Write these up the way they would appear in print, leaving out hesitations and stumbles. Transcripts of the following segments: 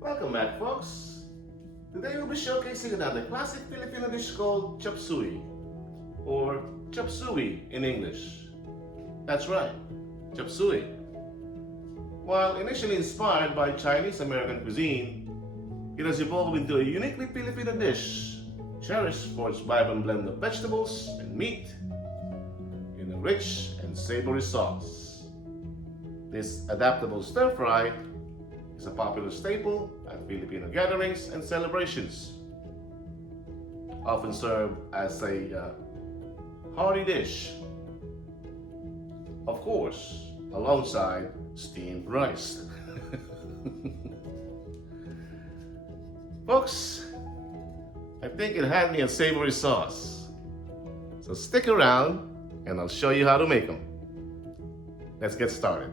Welcome back, folks. Today we'll be showcasing another classic Filipino dish called chopsuey, or chopsuey in English. That's right, chopsuey. While initially inspired by Chinese American cuisine, it has evolved into a uniquely Filipino dish, cherished for its vibrant blend of vegetables and meat in a rich and savory sauce. This adaptable stir fry is a popular staple at Filipino gatherings and celebrations, often served as a hearty dish, of course, alongside steamed rice. Folks, I think it had me a savory sauce, so stick around and I'll show you how to make them. Let's get started.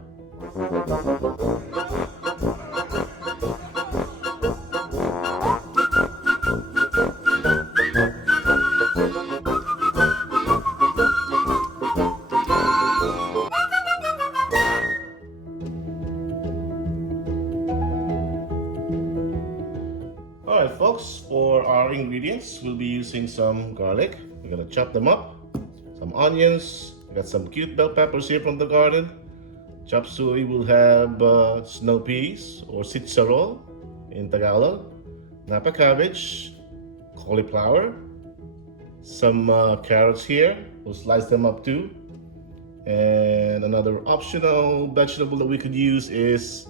Alright folks, for our ingredients, we'll be using some garlic. We're gonna chop them up. Some onions. We got some cute bell peppers here from the garden. Chopsuey will have snow peas or sitsarol in Tagalog. Napa cabbage, cauliflower, some carrots here. We'll slice them up too. And another optional vegetable that we could use is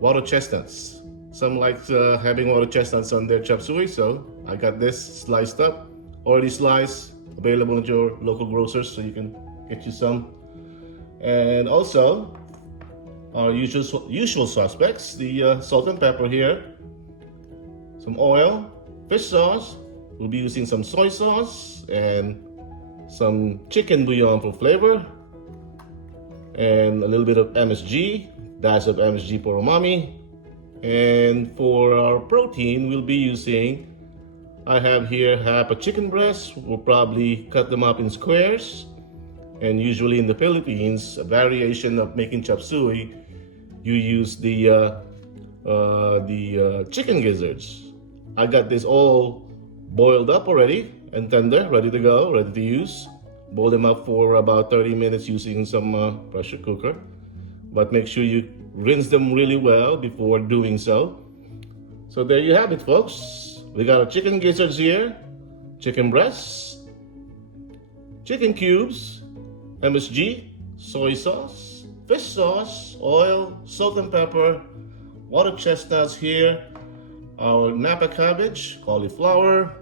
water chestnuts. Some like having water chestnuts on their chopsuey, so I got this sliced up, already sliced, available at your local grocers, so you can get you some. And also, our usual suspects, the salt and pepper here, some oil, fish sauce. We'll be using some soy sauce and some chicken bouillon for flavor, and a little bit of MSG, dash of MSG for umami. And for our protein, we'll be using, I have here half a chicken breast. We'll probably cut them up in squares. And usually in the Philippines, a variation of making chopsuey, you use the chicken gizzards. I got this all boiled up already and tender, ready to go, ready to use. Boil them up for about 30 minutes using some pressure cooker. But make sure you rinse them really well before doing so. So there you have it, folks. We got our chicken gizzards here, chicken breasts, chicken cubes, MSG, soy sauce, fish sauce, oil, salt and pepper, water chestnuts here, our Napa cabbage, cauliflower,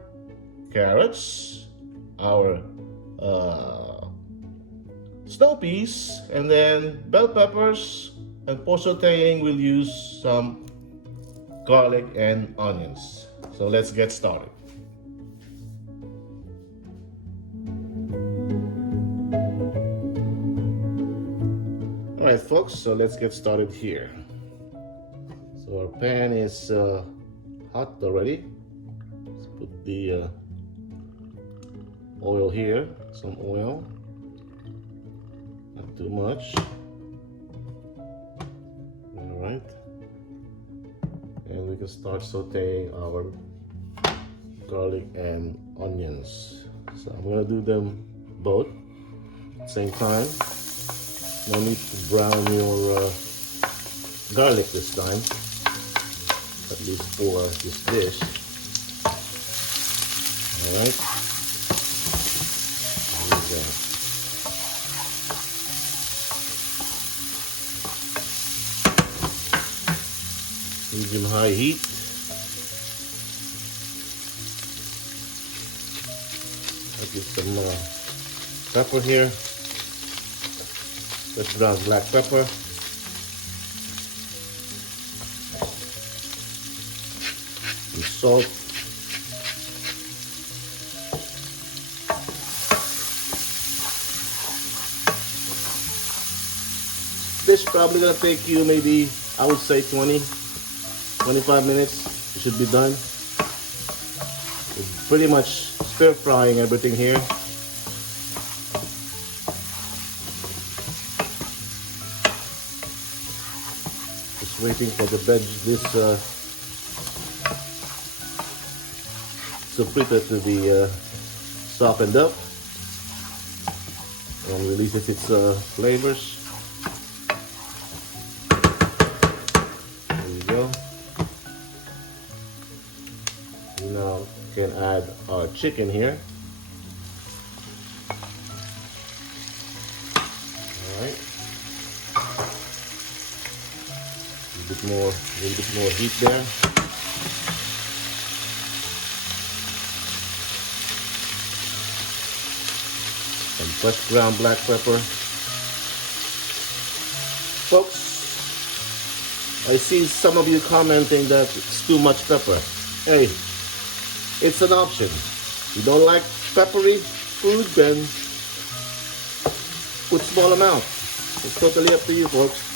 carrots, our snow peas, and then bell peppers. And for sautéing, we'll use some garlic and onions. So let's get started. All right, folks, so let's get started here. So our pan is hot already. Let's put the oil here, some oil, not too much. Alright, and we can start sauteing our garlic and onions. So I'm going to do them both at the same time. No need to brown your garlic this time, at least for this dish. Alright, there we go. Medium high heat. I'll give some pepper here. Let's brown black pepper. And salt. This probably gonna take you maybe, I would say 25 minutes, it should be done. We're pretty much stir frying everything here. waiting for the veg, this sofrito to be softened up and releases its flavors. There you go. We now can add our chicken here. Alright. A little bit more heat there. Some fresh ground black pepper. Folks, I see some of you commenting that it's too much pepper. Hey, it's an option. You don't like peppery food, then put small amount. It's totally up to you, folks.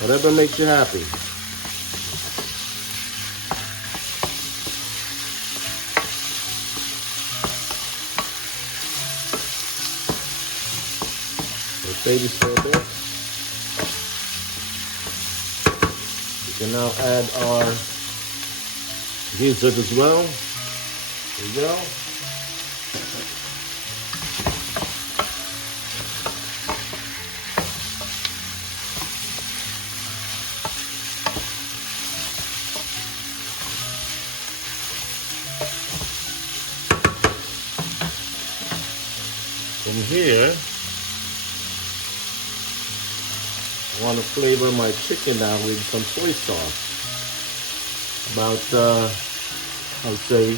Whatever makes you happy. Saute this for a bit. We can now add our gizzard as well. There we go. From here, I want to flavor my chicken now with some soy sauce. About, I would say,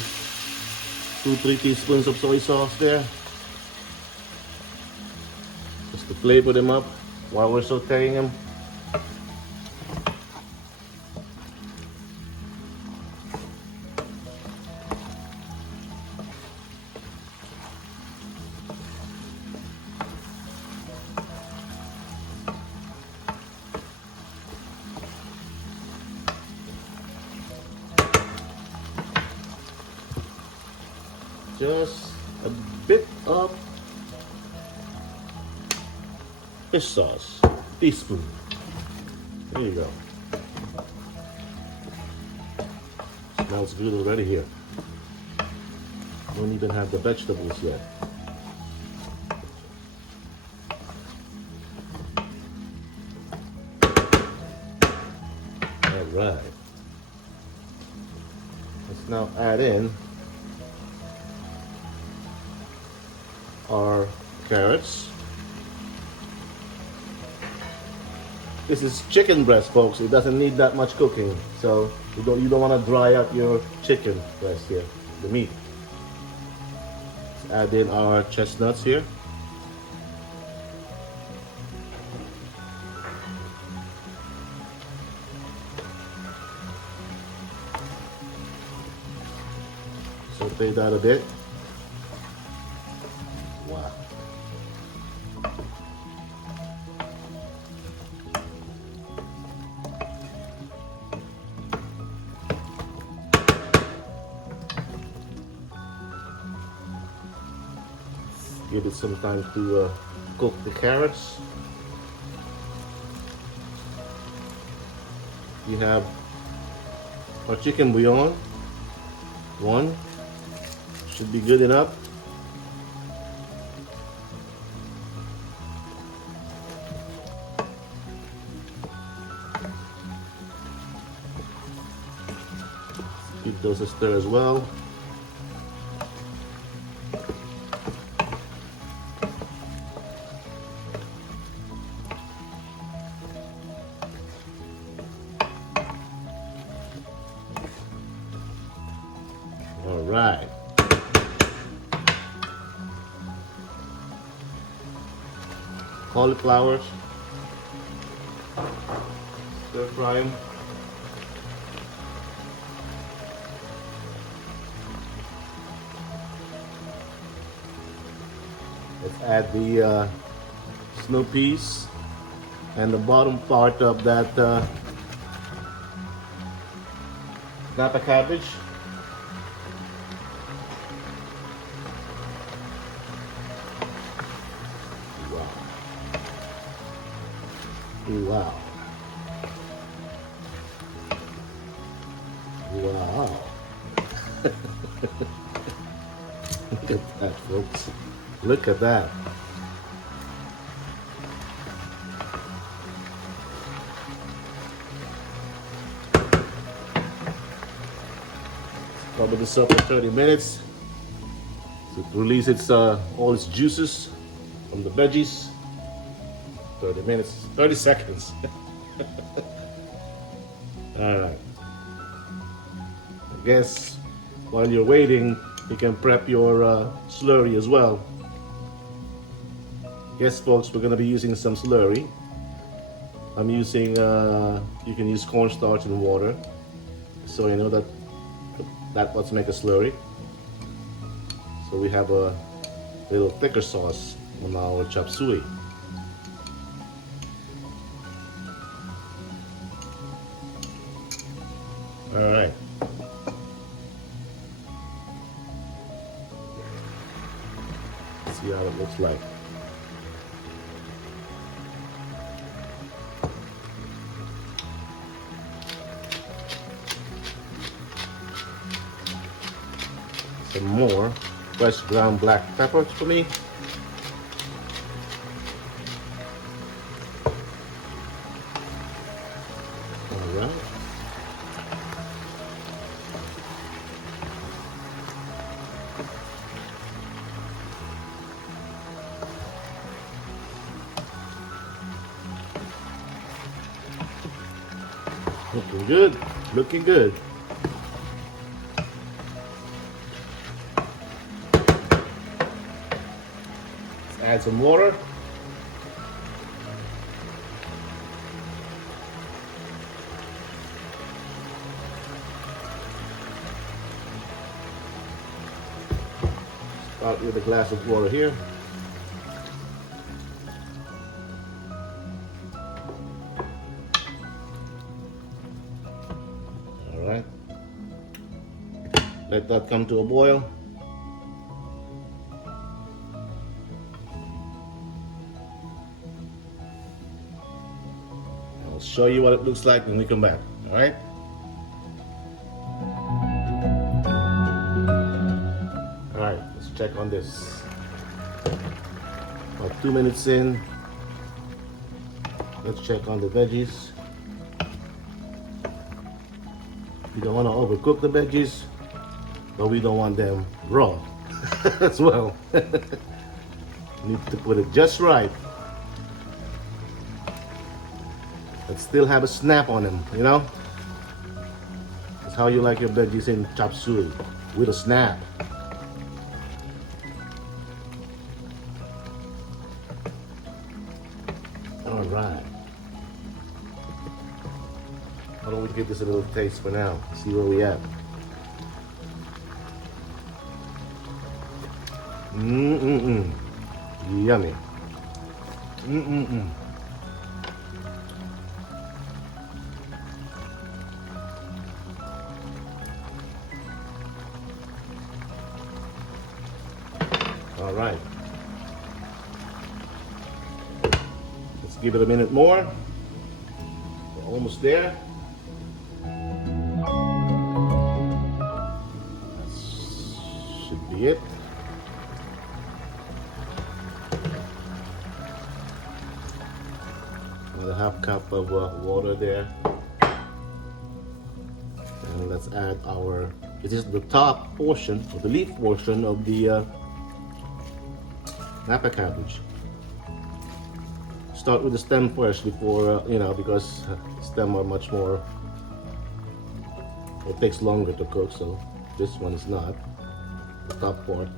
2-3 teaspoons of soy sauce there. Just to flavor them up while we're sauteing them. Just a bit of fish sauce, teaspoon. There you go. Smells good already here. Don't even have the vegetables yet. All right. Let's now add in our carrots. This is chicken breast, folks. It doesn't need that much cooking, so you don't want to dry out your chicken breast here, the meat. Let's add in our chestnuts here. Saute that a bit. Wow. Give it some time to cook the carrots. We have our chicken bouillon. One should be good enough. Give those a stir as well. All right. Cauliflowers. Stir fry them. Let's add the snow peas and the bottom part of that napa cabbage. Wow. Wow. Wow. Look at that, folks. Look at that. Cover this up for 30 minutes to release all its juices from the veggies. 30 minutes, 30 seconds. All right. I guess while you're waiting, you can prep your slurry as well. Yes, folks, we're gonna be using some slurry. I'm using, you can use cornstarch and water. So you know that's what's make a slurry. So we have a little thicker sauce on our chopsuey. All right. Let's see how it looks like. Some more fresh ground black pepper for me. All right. Looking good, looking good. Add some water. Start with a glass of water here. All right. Let that come to a boil. I'll show you what it looks like when we come back, all right? All right, let's check on this. About 2 minutes in. Let's check on the veggies. We don't want to overcook the veggies, but we don't want them raw as well. Need to put it just right. But still have a snap on them, you know? That's how you like your veggies in chopsuey, with a snap. All right. Why don't we give this a little taste for now? See where we at. Yummy. All right. Let's give it a minute more. We're almost there. That should be it. Another half cup of water there. And let's add this is the top portion, or the leaf portion of the Napa cabbage. Start with the stem first before, because stem are much more, it takes longer to cook, so this one is not. The top part,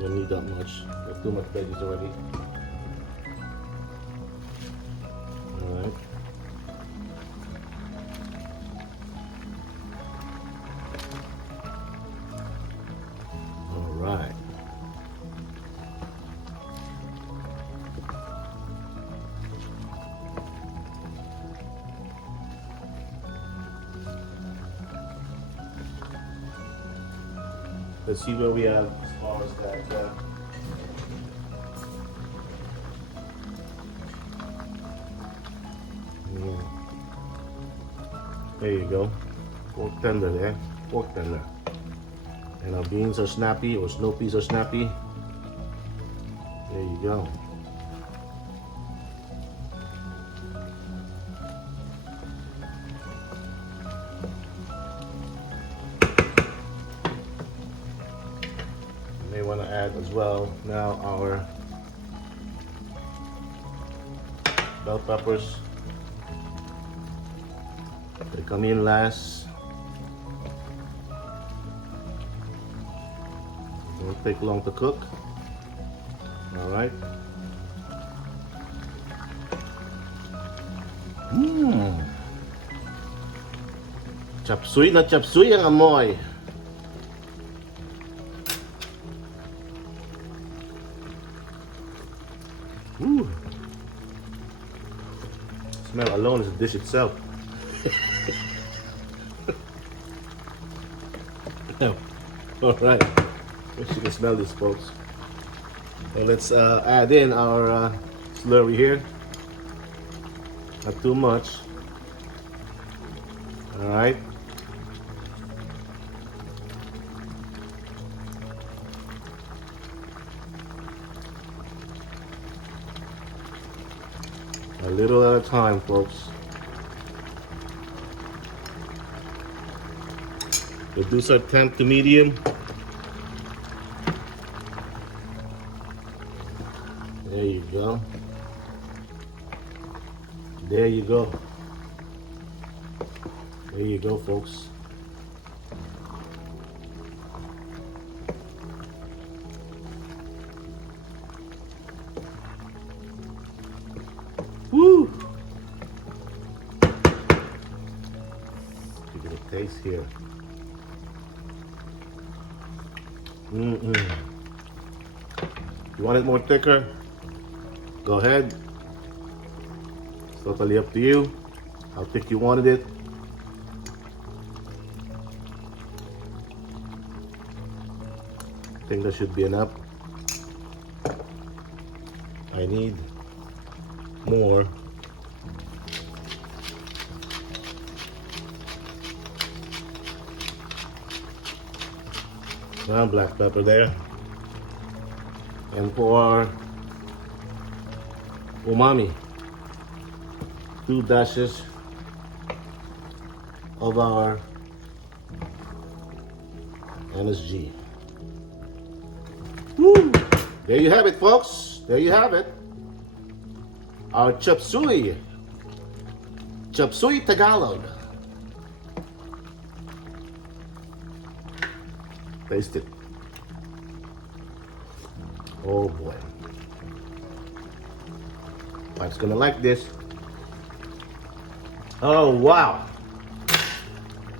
don't need that much. There's too much veggies already. Alright. Alright. Let's see where we are as far as that. There you go. Pork tender there, pork tender. And our beans are snappy, or snow peas are snappy. There you go. You may want to add as well now our bell peppers. They come in last. It won't take long to cook. All right. Chopsuey na chopsuey ang amoy. Ooh. Smell alone is a dish itself. All right, you can smell this, folks. So let's add in our slurry here. Not too much. All right. A little at a time, folks. Reduce our temp to medium. There you go. There you go. There you go, folks. Woo! Give it a taste here. You want it more thicker? Go ahead. It's totally up to you how thick you wanted it. I think that should be enough. I need more. Black pepper there. And for umami, 2 dashes of our MSG. Woo! There you have it, folks. There you have it. Our chopsuey. Chopsuey Tagalog. Taste it. Oh boy. Wife's gonna like this. Oh wow.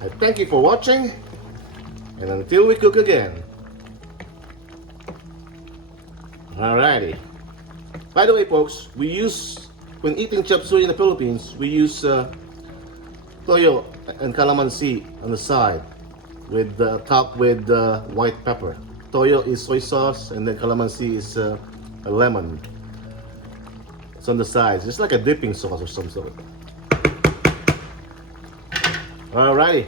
I thank you for watching. And until we cook again. Alrighty. By the way, folks, we use, when eating chopsuey in the Philippines, we use toyo and calamansi on the side, with topped with white pepper. Toyo is soy sauce, and then calamansi is a lemon. It's on the sides, just like a dipping sauce or some sort. Alrighty.